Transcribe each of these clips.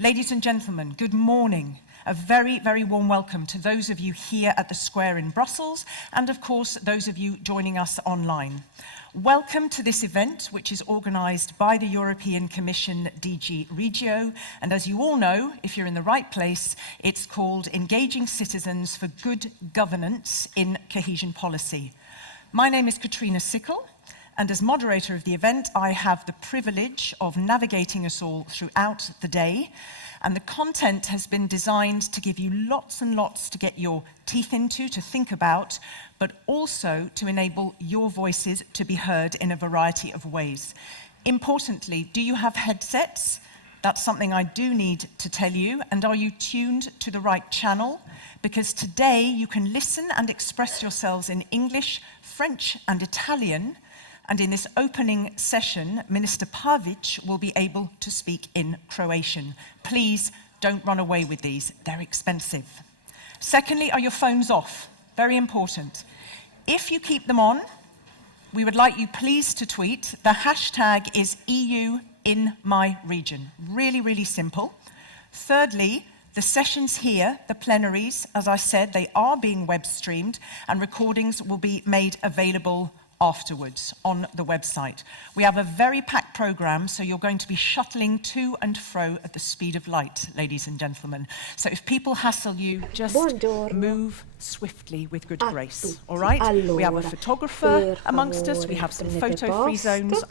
Ladies and gentlemen, good morning. A very, very warm welcome to those of you here at the Square in Brussels, and of course, those of you joining us online. Welcome to this event, which is organised by the European Commission DG Regio, and as you all know, if you're in the right place, it's called Engaging Citizens for Good Governance in Cohesion Policy. My name is Katrina Sickle, and as moderator of the event, I have the privilege of navigating us all throughout the day. And the content has been designed to give you lots and lots to get your teeth into, to think about, but also to enable your voices to be heard in a variety of ways. Importantly, do you have headsets? That's something I do need to tell you. And are you tuned to the right channel? Because today you can listen and express yourselves in English, French, and Italian. And in this opening session, Minister Pavić will be able to speak in Croatian. Please don't run away with these, they're expensive. Secondly, are your phones off? Very important. If you keep them on, we would like you please to tweet. The hashtag is EU in my region. Really, really simple. Thirdly, the sessions here, the plenaries, as I said, they are being web streamed and recordings will be made available afterwards on the website. We have a very packed program, so you're going to be shuttling to and fro at the speed of light, ladies and gentlemen. So if people hassle you, just move swiftly with good grace, all right? We have a photographer amongst us, we have some photo-free zones.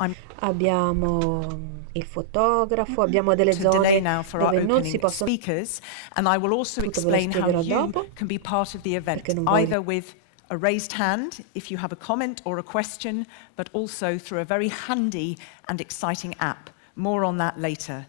Abbiamo il fotografo, abbiamo delle zone now for our opening speakers, and I will also explain how you can be part of the event, either with a raised hand if you have a comment or a question, but also through a very handy and exciting app. More on that later.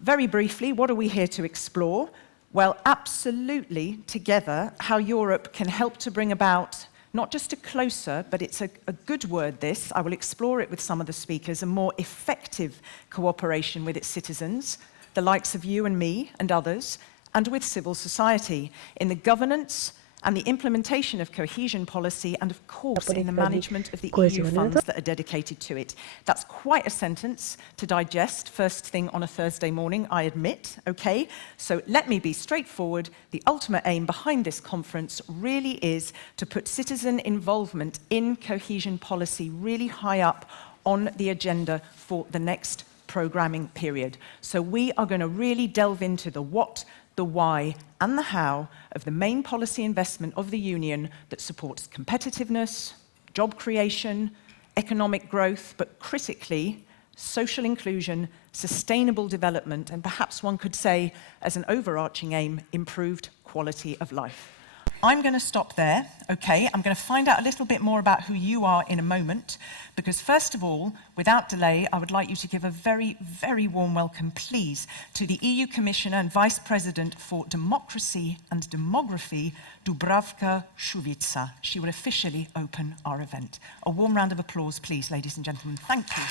Very briefly, what are we here to explore? Well, absolutely together, how Europe can help to bring about not just a closer, but it's a good word this, I will explore it with some of the speakers, a more effective cooperation with its citizens, the likes of you and me and others, and with civil society in the governance and the implementation of cohesion policy, and of course in the management of the EU funds that are dedicated to it. That's quite a sentence to digest first thing on a Thursday morning, I admit, okay? So let me be straightforward. The ultimate aim behind this conference really is to put citizen involvement in cohesion policy really high up on the agenda for the next programming period. So we are going to really delve into the what, the why, and the how of the main policy investment of the Union that supports competitiveness, job creation, economic growth, but critically, social inclusion, sustainable development, and perhaps one could say, as an overarching aim, improved quality of life. I'm going to stop there, okay? I'm going to find out a little bit more about who you are in a moment, because first of all, without delay, I would like you to give a very, very warm welcome, please, to the EU Commissioner and Vice President for Democracy and Demography, Dubravka, Šuica. She will officially open our event. A warm round of applause, please, ladies and gentlemen. Thank you.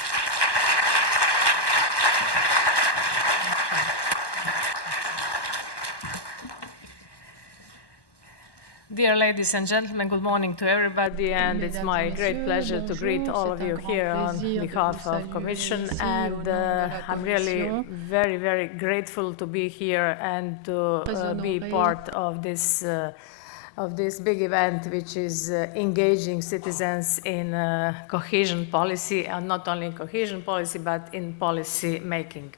Dear ladies and gentlemen, good morning to everybody, and it's my great pleasure to greet all of you here on behalf of Commission, and I'm really very, very grateful to be here and to be part of this big event, which is engaging citizens in cohesion policy, and not only in cohesion policy, but in policy making.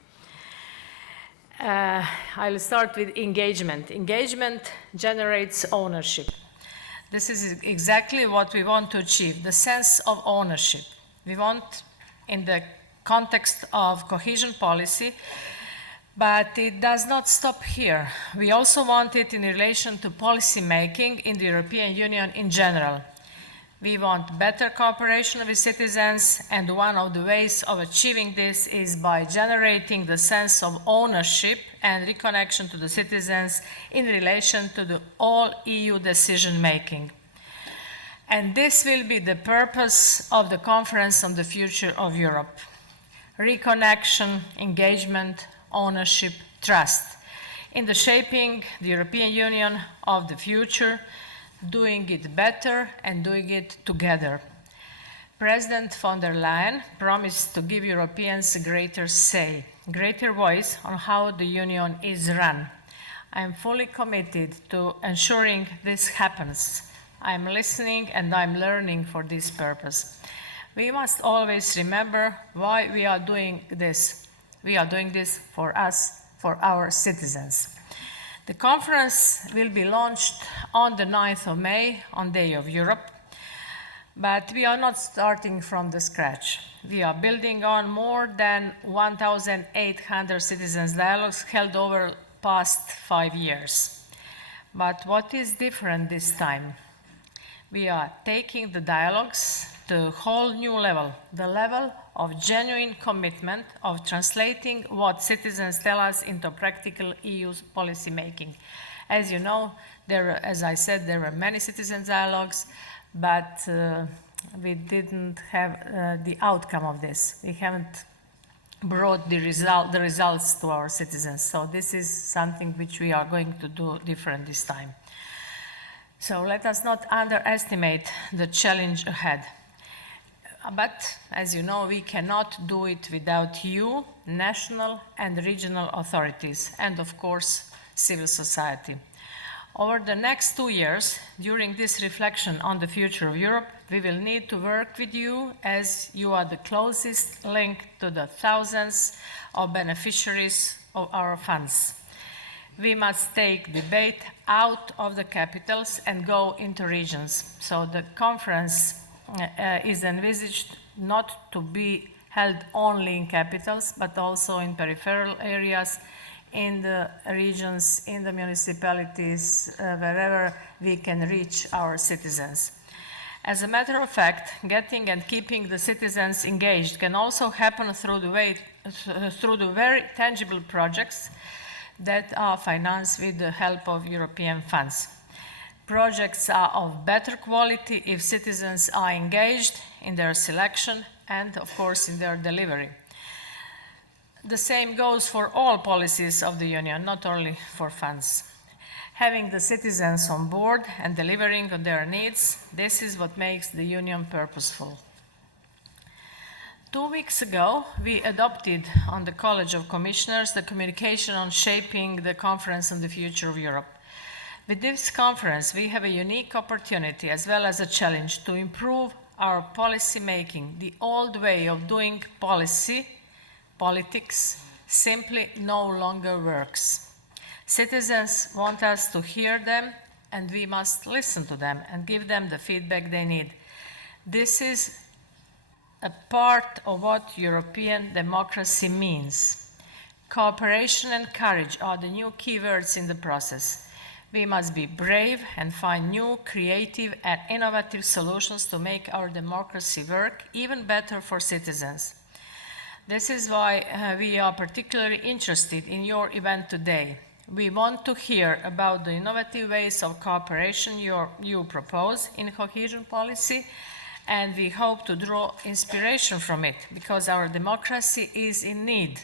I'll start with engagement. Engagement generates ownership. This is exactly what we want to achieve, the sense of ownership. We want, in the context of cohesion policy, but it does not stop here. We also want it in relation to policy making in the European Union in general. We want better cooperation with citizens, and one of the ways of achieving this is by generating the sense of ownership and reconnection to the citizens in relation to the all EU decision making. And this will be the purpose of the Conference on the Future of Europe. Reconnection, engagement, ownership, trust in the shaping the European Union of the future, doing it better and doing it together. President von der Leyen promised to give Europeans a greater say. greater voice on how the Union is run. I am fully committed to ensuring this happens. I am listening and I am learning for this purpose. We must always remember why we are doing this. We are doing this for us, for our citizens. The conference will be launched on the 9th of May, on Day of Europe, but we are not starting from the scratch. We are building on more than 1,800 citizens' dialogues held over past 5 years. But what is different this time? We are taking the dialogues to a whole new level, the level of genuine commitment of translating what citizens tell us into practical EU policy making. As you know, as I said, there were many citizens' dialogues, but we didn't have the outcome of this. We haven't brought the results to our citizens. So this is something which we are going to do different this time. So let us not underestimate the challenge ahead. But, as you know, we cannot do it without you, national and regional authorities, and of course, civil society. Over the next 2 years, during this reflection on the future of Europe, we will need to work with you as you are the closest link to the thousands of beneficiaries of our funds. We must take debate out of the capitals and go into regions. So the conference is envisaged not to be held only in capitals, but also in peripheral areas, in the regions, in the municipalities, wherever we can reach our citizens. As a matter of fact, getting and keeping the citizens engaged can also happen through the very tangible projects that are financed with the help of European funds. Projects are of better quality if citizens are engaged in their selection and, of course, in their delivery. The same goes for all policies of the Union, not only for funds. Having the citizens on board and delivering on their needs, this is what makes the Union purposeful. 2 weeks ago, we adopted on the College of Commissioners the communication on shaping the conference on the future of Europe. With this conference, we have a unique opportunity as well as a challenge to improve our policy making. The old way of doing politics, simply no longer works. Citizens want us to hear them, and we must listen to them and give them the feedback they need. This is a part of what European democracy means. Cooperation and courage are the new keywords in the process. We must be brave and find new, creative and innovative solutions to make our democracy work even better for citizens. This is why we are particularly interested in your event today. We want to hear about the innovative ways of cooperation you propose in cohesion policy, and we hope to draw inspiration from it, because our democracy is in need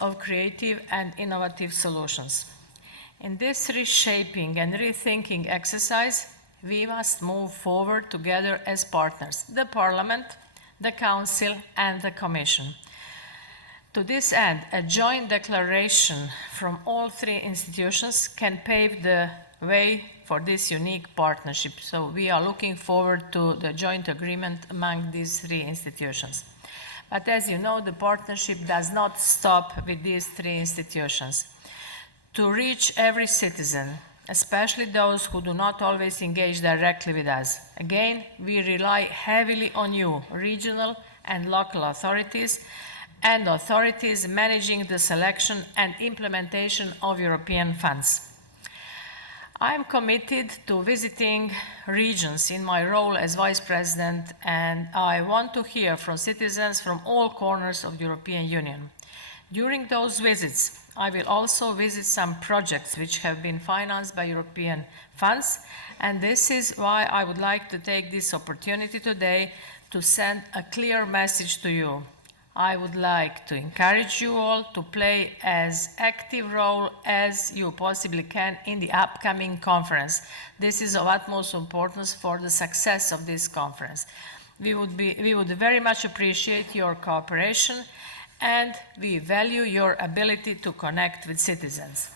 of creative and innovative solutions. In this reshaping and rethinking exercise, we must move forward together as partners, the Parliament, the Council and the Commission. To this end, a joint declaration from all three institutions can pave the way for this unique partnership. So we are looking forward to the joint agreement among these three institutions. But as you know, the partnership does not stop with these three institutions. To reach every citizen, especially those who do not always engage directly with us, again, we rely heavily on you, regional and local authorities, and authorities managing the selection and implementation of European funds. I am committed to visiting regions in my role as Vice President, and I want to hear from citizens from all corners of the European Union. During those visits, I will also visit some projects which have been financed by European funds, and this is why I would like to take this opportunity today to send a clear message to you. I would like to encourage you all to play as active role as you possibly can in the upcoming conference. This is of utmost importance for the success of this conference. We would very much appreciate your cooperation, and we value your ability to connect with citizens.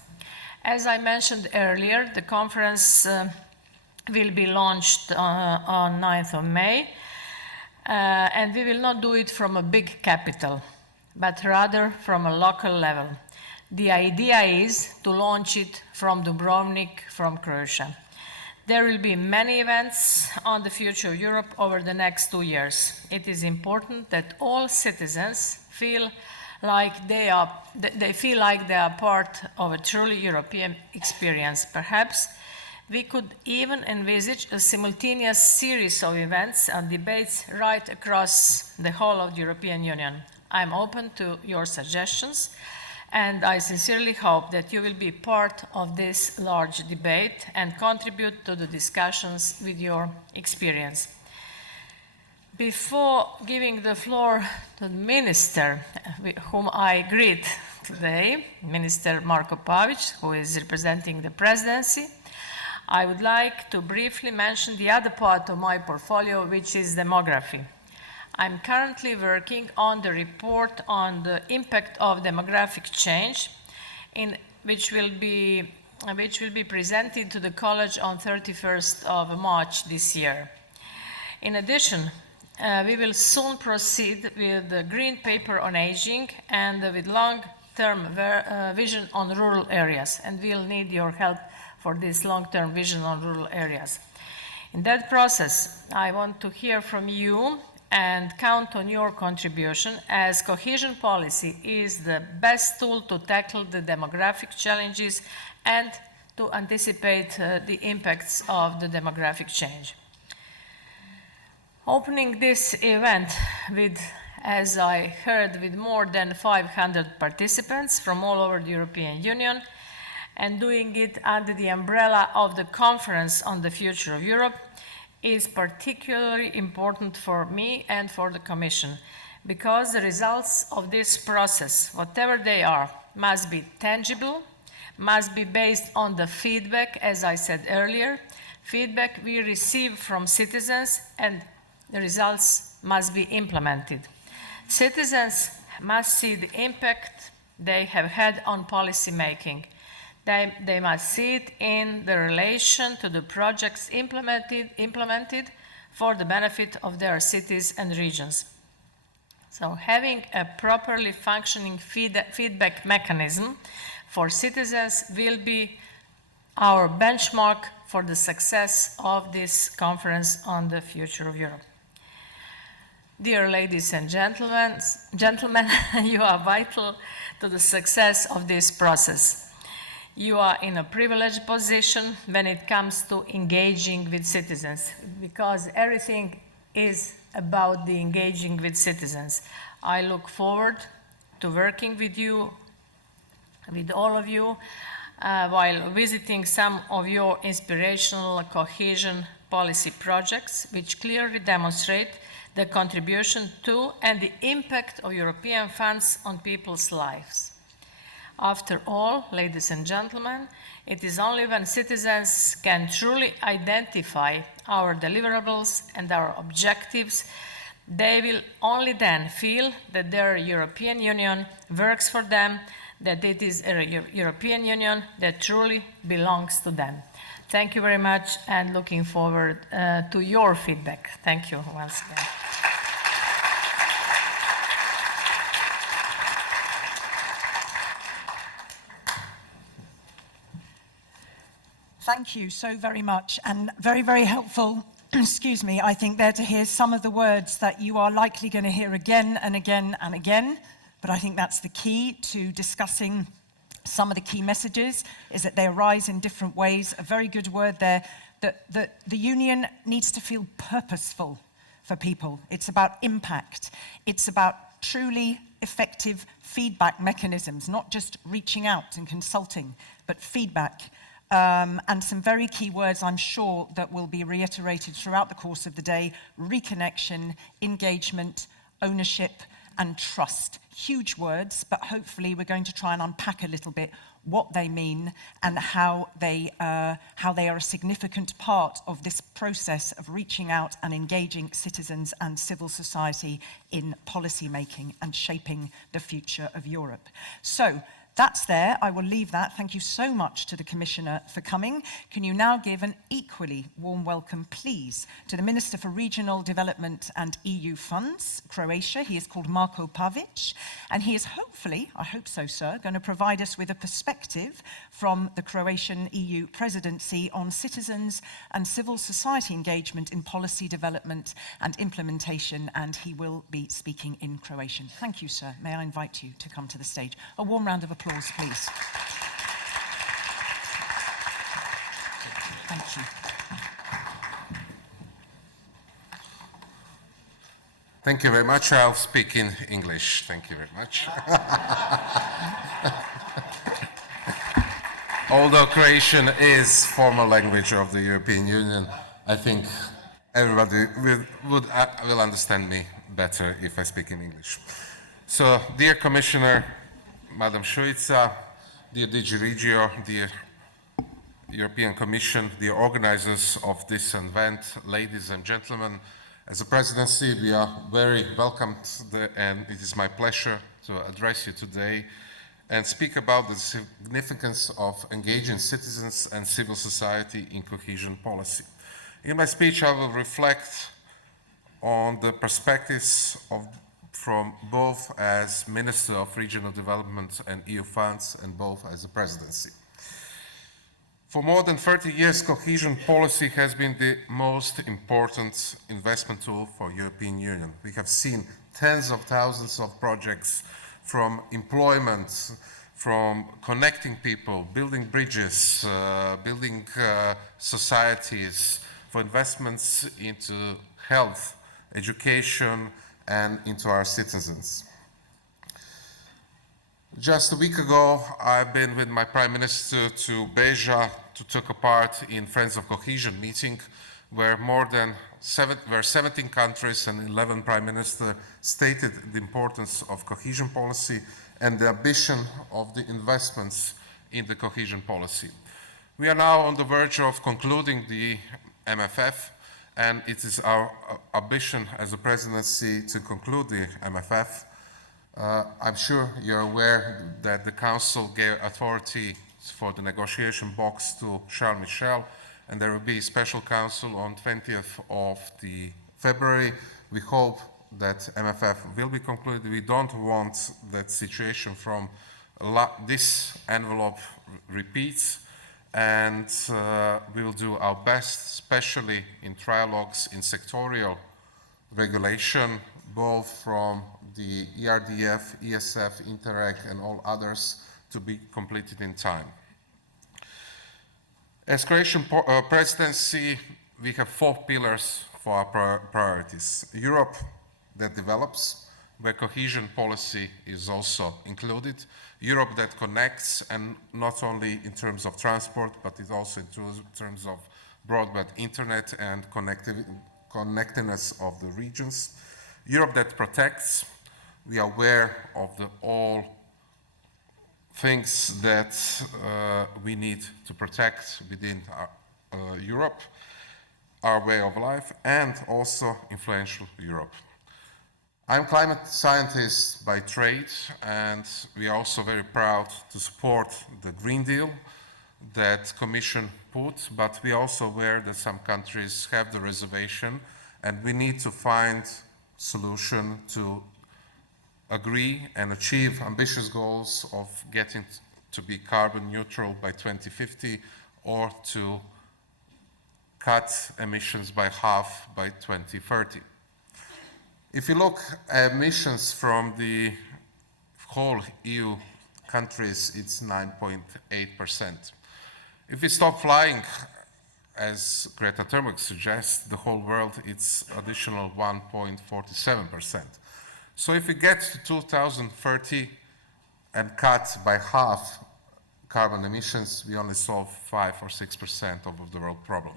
As I mentioned earlier, the conference will be launched on 9th of May, and we will not do it from a big capital, but rather from a local level. The idea is to launch it from Dubrovnik, from Croatia. There will be many events on the future of Europe over the next 2 years. It is important that all citizens feel like they are part of a truly European experience. Perhaps we could even envisage a simultaneous series of events and debates right across the whole of the European Union. I'm open to your suggestions, and I sincerely hope that you will be part of this large debate and contribute to the discussions with your experience. Before giving the floor to the Minister, whom I greet today, Minister Marko Pavić, who is representing the Presidency, I would like to briefly mention the other part of my portfolio, which is demography. I'm currently working on the report on the impact of demographic change, which will be presented to the College on 31st of March this year. In addition, we will soon proceed with the Green Paper on Aging and with long-term vision on rural areas, and we'll need your help for this long-term vision on rural areas. In that process, I want to hear from you and count on your contribution, as cohesion policy is the best tool to tackle the demographic challenges and to anticipate the impacts of the demographic change. Opening this event with, as I heard, with more than 500 participants from all over the European Union, and doing it under the umbrella of the Conference on the Future of Europe is particularly important for me and for the Commission, because the results of this process, whatever they are, must be tangible, must be based on the feedback, as I said earlier, feedback we receive from citizens, and the results must be implemented. Citizens must see the impact they have had on policy making. They must see it in the relation to the projects implemented for the benefit of their cities and regions. So having a properly functioning feedback mechanism for citizens will be our benchmark for the success of this conference on the future of Europe. Dear ladies and gentlemen, you are vital to the success of this process. You are in a privileged position when it comes to engaging with citizens, because everything is about the engaging with citizens. I look forward to working with you, with all of you, while visiting some of your inspirational cohesion policy projects, which clearly demonstrate the contribution to and the impact of European funds on people's lives. After all, ladies and gentlemen, it is only when citizens can truly identify our deliverables and our objectives, they will only then feel that their European Union works for them, that it is a European Union that truly belongs to them. Thank you very much, and looking forward to your feedback. Thank you once again. Thank you so very much, and very, very helpful, excuse me, I think, there to hear some of the words that you are likely going to hear again and again and again, but I think that's the key to discussing some of the key messages, is that they arise in different ways. A very good word there, that the Union needs to feel purposeful for people. It's about impact. It's about truly effective feedback mechanisms, not just reaching out and consulting, but feedback. And some very key words, I'm sure, that will be reiterated throughout the course of the day: reconnection, engagement, ownership, and trust. Huge words, but hopefully we're going to try and unpack a little bit what they mean and how they are a significant part of this process of reaching out and engaging citizens and civil society in policy making and shaping the future of Europe. So that's there. I will leave that. Thank you so much to the Commissioner for coming. Can you now give an equally warm welcome, please, to the Minister for Regional Development and EU Funds, Croatia. He is called Marko Pavić, and he is hopefully, I hope so, sir, going to provide us with a perspective from the Croatian EU presidency on citizens and civil society engagement in policy development and implementation, and he will be speaking in Croatian. Thank you, sir. May I invite you to come to the stage? A warm round of applause, please. Thank you. Thank you very much. I'll speak in English. Thank you very much. Although Croatian is formal language of the European Union, I think everybody will understand me better if I speak in English. So, dear Commissioner, Madam Šuica, dear DG Regio, dear European Commission, dear organizers of this event, ladies and gentlemen, as a presidency, we are very welcomed and it is my pleasure to address you today and speak about the significance of engaging citizens and civil society in cohesion policy. In my speech, I will reflect on the perspectives from both as Minister of Regional Development and EU Funds and both as a presidency. For more than 30 years, cohesion policy has been the most important investment tool for European Union. We have seen tens of thousands of projects from employment, from connecting people, building bridges, building societies, for investments into health, education, and into our citizens. Just a week ago, I've been with my Prime Minister to Beja to take a part in Friends of Cohesion meeting, where 17 countries and 11 Prime Ministers stated the importance of cohesion policy and the ambition of the investments in the cohesion policy. We are now on the verge of concluding the MFF, and it is our ambition as a presidency to conclude the MFF. I'm sure you're aware that the Council gave authority for the negotiation box to Charles Michel, and there will be a special council on 20th of February. We hope that MFF will be concluded. We don't want that situation from this envelope repeats, and we will do our best, especially in trialogues in sectorial regulation, both from the ERDF, ESF, Interreg, and all others, to be completed in time. As Croatian presidency, we have 4 pillars for our priorities. Europe that develops, where cohesion policy is also included. Europe that connects, and not only in terms of transport, but it also in terms of broadband internet and connectedness of the regions. Europe that protects. We are aware of all things that we need to protect within Europe, our way of life, and also influential Europe. I'm a climate scientist by trade, and we are also very proud to support the Green Deal that Commission put, but we are also aware that some countries have the reservation, and we need to find solution to agree and achieve ambitious goals of getting to be carbon neutral by 2050 or to cut emissions by half by 2030. If you look at emissions from the whole EU countries, it's 9.8%. If we stop flying, as Greta Thunberg suggests, the whole world, it's additional 1.47%. So if we get to 2030 and cut by half carbon emissions, we only solve 5 or 6% of the world problem.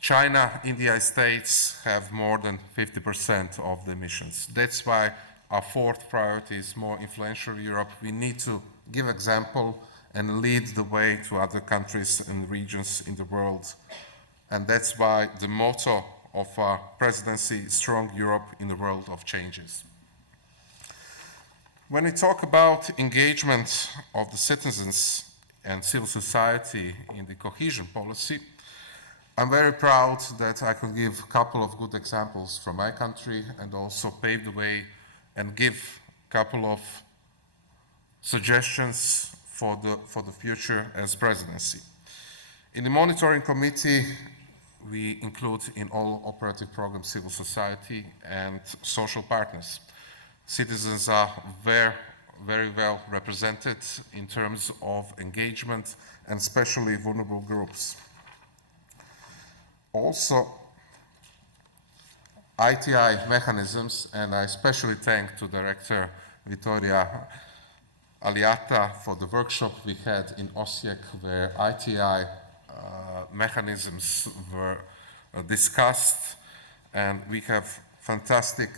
China, India, States have more than 50% of the emissions. That's why our fourth priority is more influential Europe. We need to give example and lead the way to other countries and regions in the world. And that's why the motto of our presidency is Strong Europe in the World of Changes. When we talk about engagement of the citizens and civil society in the cohesion policy, I'm very proud that I could give a couple of good examples from my country and also pave the way and give a couple of suggestions for the future as presidency. In the monitoring committee, we include in all operative programs civil society and social partners. Citizens are very well represented in terms of engagement and especially vulnerable groups. Also, ITI mechanisms, and I especially thank to Director Vittoria Aliata for the workshop we had in Osijek where ITI mechanisms were discussed, and we have fantastic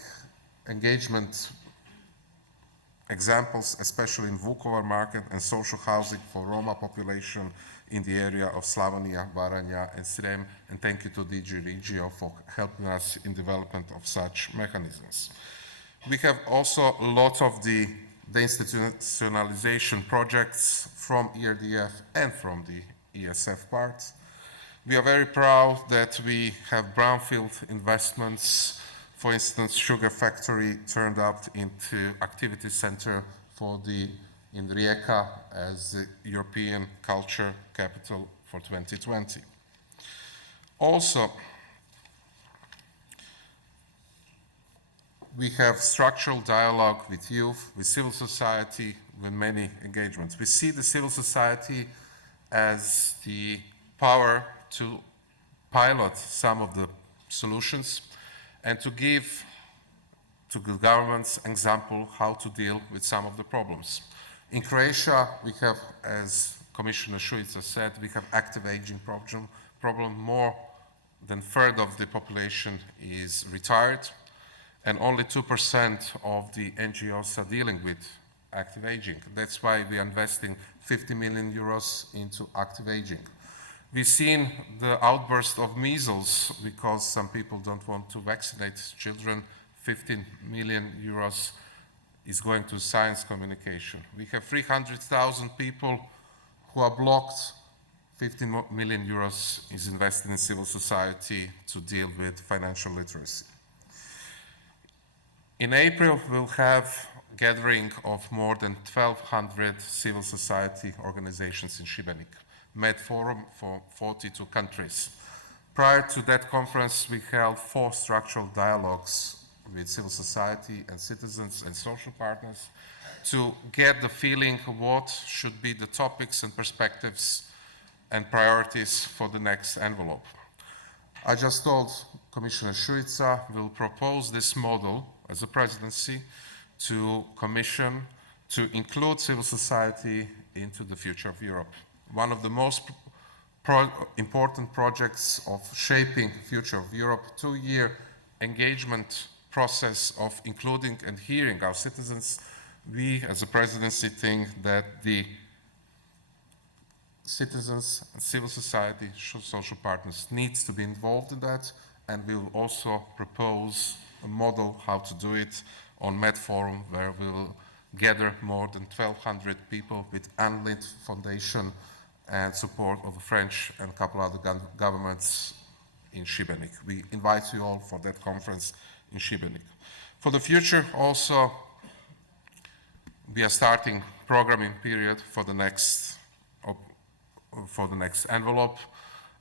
engagement examples, especially in Vukovar market and social housing for Roma population in the area of Slavonia, Baranja and Srem, and thank you to DG Regio for helping us in development of such mechanisms. We have also a lot of the institutionalization projects from ERDF and from the ESF part. We are very proud that we have brownfield investments. For instance, sugar factory turned up into activity center for in Rijeka as the European culture capital for 2020. Also, we have structural dialogue with youth, with civil society, with many engagements. We see the civil society as the power to pilot some of the solutions and to give to the governments example how to deal with some of the problems. In Croatia, we have, as Commissioner Šuica said, we have active aging problem. More than a third of the population is retired, and only 2% of the NGOs are dealing with active aging. That's why we are investing 50 million euros into active aging. We've seen the outburst of measles because some people don't want to vaccinate children. 15 million euros is going to science communication. We have 300,000 people who are blocked. 15 million euros is invested in civil society to deal with financial literacy. In April, we'll have a gathering of more than 1,200 civil society organizations in Šibenik, Med Forum for 42 countries. Prior to that conference, we held 4 structural dialogues with civil society and citizens and social partners to get the feeling of what should be the topics and perspectives and priorities for the next envelope. I just told Commissioner Šuica will propose this model as a presidency to commission to include civil society into the future of Europe. One of the most important projects of shaping the future of Europe, 2-year engagement process of including and hearing our citizens. We as a presidency think that the citizens and civil society, social partners needs to be involved in that, and we will also propose a model how to do it on Med Forum, where we will gather more than 1,200 people with UNLIT Foundation and support of the French and a couple other governments in Šibenik. We invite you all for that conference in Šibenik. For the future also, we are starting programming period for the next envelope,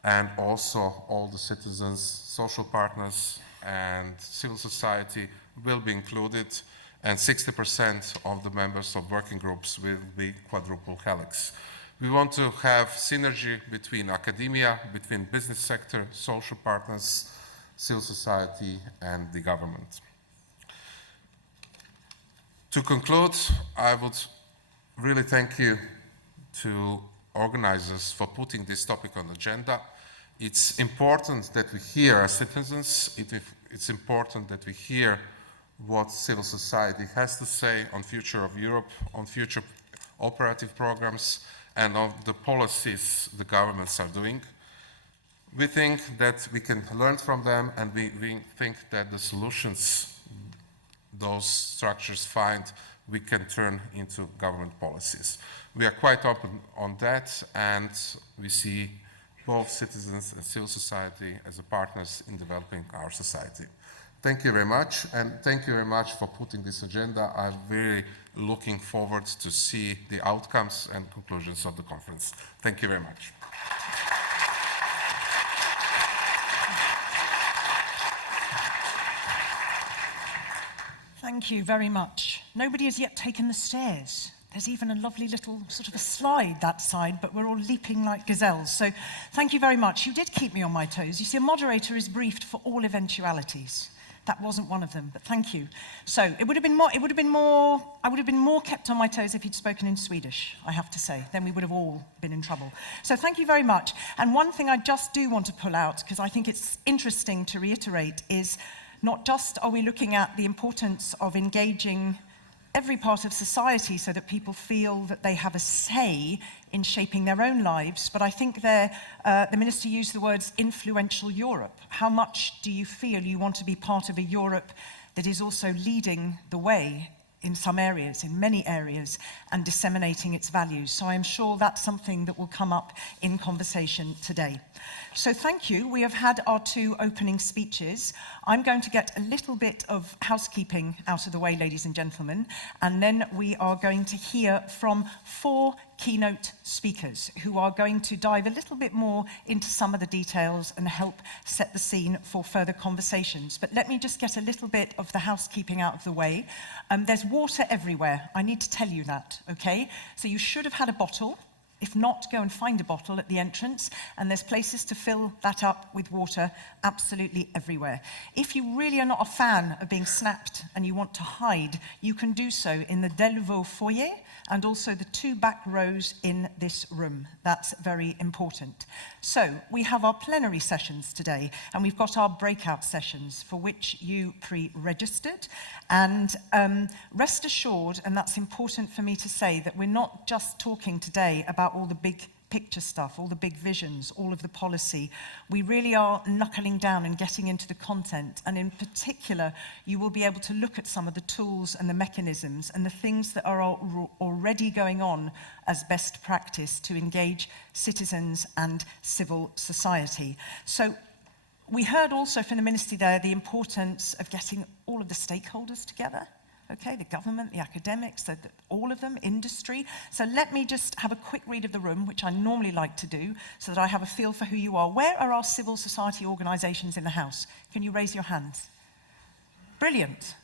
and also all the citizens, social partners and civil society will be included, and 60% of the members of working groups will be quadruple helix. We want to have synergy between academia, between business sector, social partners, civil society and the government. To conclude, I would really thank you to organizers for putting this topic on the agenda. It's important that we hear our citizens. It's important that we hear what civil society has to say on future of Europe, on future operative programs, and on the policies the governments are doing. We think that we can learn from them, and we think that the solutions those structures find we can turn into government policies. We are quite open on that, and we see both citizens and civil society as partners in developing our society. Thank you very much, and thank you very much for putting this agenda. I'm very looking forward to see the outcomes and conclusions of the conference. Thank you very much. Thank you very much. Nobody has yet taken the stairs. There's even a lovely little sort of a slide that side, but we're all leaping like gazelles. So thank you very much. You did keep me on my toes. You see, a moderator is briefed for all eventualities. That wasn't one of them, but thank you. So I would have been more kept on my toes if you'd spoken in Swedish, I have to say. Then we would have all been in trouble. So thank you very much. And one thing I just do want to pull out, because I think it's interesting to reiterate, is not just are we looking at the importance of engaging every part of society so that people feel that they have a say in shaping their own lives, but I think the Minister used the words influential Europe. How much do you feel you want to be part of a Europe that is also leading the way in some areas, in many areas, and disseminating its values? So I'm sure that's something that will come up in conversation today. So thank you. We have had our two opening speeches. I'm going to get a little bit of housekeeping out of the way, ladies and gentlemen, and then we are going to hear from 4 keynote speakers who are going to dive a little bit more into some of the details and help set the scene for further conversations. But let me just get a little bit of the housekeeping out of the way. There's water everywhere. I need to tell you that, okay? So you should have had a bottle. If not, go and find a bottle at the entrance, and there's places to fill that up with water absolutely everywhere. If you really are not a fan of being snapped and you want to hide, you can do so in the Delvaux foyer and also the 2 back rows in this room. That's very important. So we have our plenary sessions today, and we've got our breakout sessions for which you pre-registered. And rest assured, and that's important for me to say, that we're not just talking today about all the big picture stuff, all the big visions, all of the policy. We really are knuckling down and getting into the content. And in particular, you will be able to look at some of the tools and the mechanisms and the things that are already going on as best practice to engage citizens and civil society. So we heard also from the Ministry there the importance of getting all of the stakeholders together. Okay, the government, the academics, all of them, industry. So let me just have a quick read of the room, which I normally like to do, so that I have a feel for who you are. Where are our civil society organisations in the House? Can you raise your hands? Brilliant.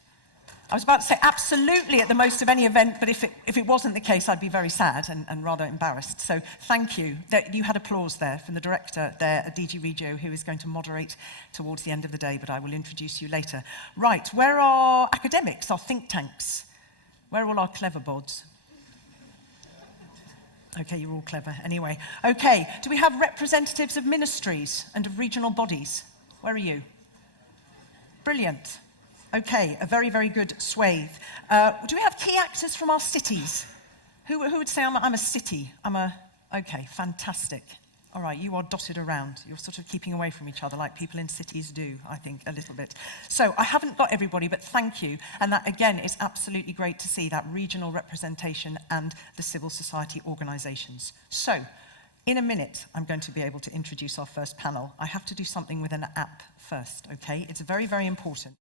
I was about to say absolutely at the most of any event, but if it wasn't the case, I'd be very sad and rather embarrassed. So thank you. You had applause there from the director there at DG Regio, who is going to moderate towards the end of the day, but I will introduce you later. Right, where are academics, our think tanks? Where are all our clever bods? Okay, you're all clever. Anyway, okay. Do we have representatives of ministries and of regional bodies? Where are you? Brilliant. Okay, a very, very good swathe. Do we have key actors from our cities? Who would say I'm a city? Okay, fantastic. All right, you are dotted around. You're sort of keeping away from each other like people in cities do, I think, a little bit. So I haven't got everybody, but thank you. And that, again, is absolutely great to see, that regional representation and the civil society organisations. So in a minute, I'm going to be able to introduce our first panel. I have to do something with an app first, okay? It's very, very important.